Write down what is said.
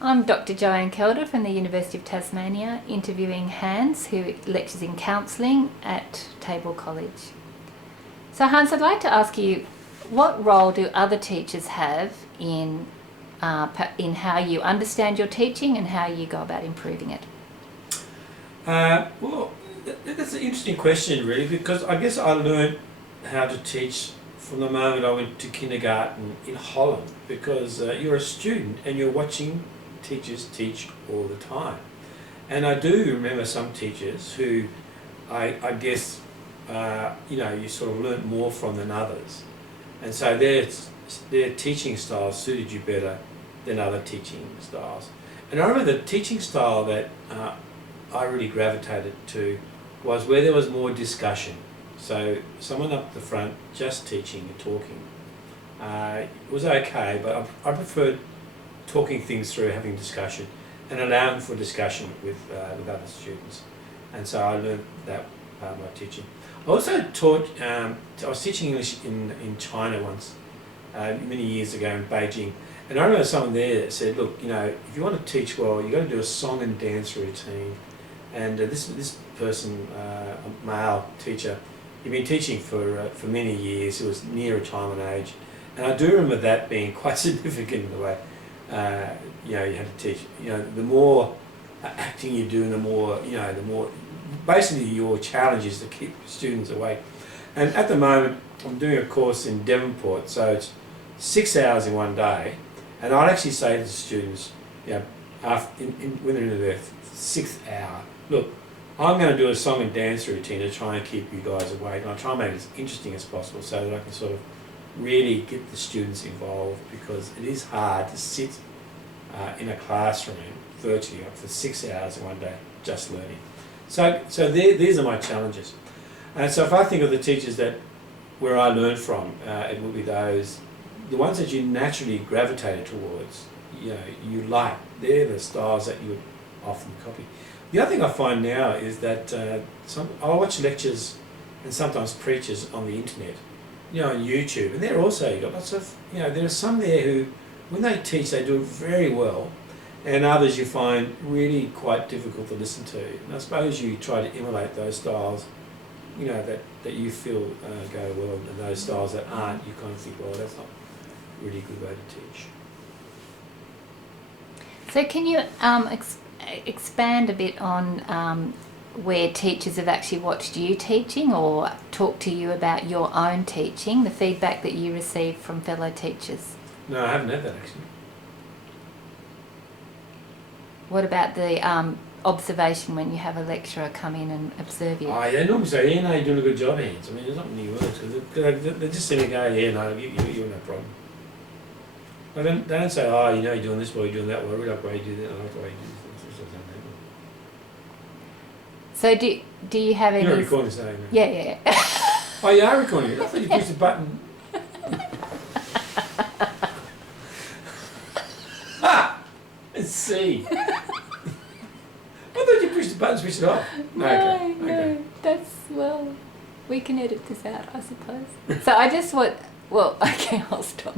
I'm Dr. Joanne Kelder from the University of Tasmania, interviewing Hans, who lectures in counselling at Table College. So Hans, I'd like to ask you, what role do other teachers have in how you understand your teaching and how you go about improving it? Well, that's an interesting question, really, because I guess I learned how to teach from the moment I went to kindergarten in Holland, because you're a student and you're watching teachers teach all the time. And I do remember some teachers who I guess, you sort of learnt more from than others. And so their teaching style suited you better than other teaching styles. And I remember the teaching style that I really gravitated to was where there was more discussion. So someone up the front just teaching and talking was okay, but I preferred talking things through, having discussion, and allowing for discussion with other students. And so I learned that part of my teaching. I also taught, I was teaching English in China once, many years ago in Beijing, and I remember someone there that said, look, if you want to teach well, you've got to do a song and dance routine. And this person, a male teacher, he'd been teaching for many years. He was near retirement age, and I do remember that being quite significant in the way you had to teach. The more acting you do, the more basically your challenge is to keep students awake. And at the moment, I'm doing a course in Devonport, so it's 6 hours in one day, and I'd actually say to the students, when they're in their 6th hour, look, I'm going to do a song and dance routine to try and keep you guys awake, and I'll try and make it as interesting as possible so that I can sort of really get the students involved, because it is hard to sit in a classroom virtually for 6 hours in one day just learning. So these are my challenges. And so if I think of the teachers where I learned from, it will be the ones that you naturally gravitated towards, you like. They're the styles that you would often copy. The other thing I find now is that I watch lectures and sometimes preachers on the internet, on YouTube, and they're also, you've got lots of, there are some there who, when they teach, they do it very well, and others you find really quite difficult to listen to. And I suppose you try to emulate those styles, that you feel go well, and those styles that aren't, you kind of think, well, that's not a really good way to teach. So can you expand a bit on where teachers have actually watched you teaching or talked to you about your own teaching, the feedback that you receive from fellow teachers? No, I haven't had that actually. What about the observation when you have a lecturer come in and observe you? They normally say, yeah, no, you're doing a good job, Hans. I mean, there's not many words, because they just seem to go, yeah, no, you're no problem. They don't say, you're doing this well, you're doing that well, I really like the way you do that, I like the way you do this. So do you have any... You're not recording saying that? Yeah. Oh, you are recording it? I thought you pushed the button. Let's see. I thought you pushed the button, switch it off. No, that's, we can edit this out, I suppose. So I just want... Well, okay, I'll stop.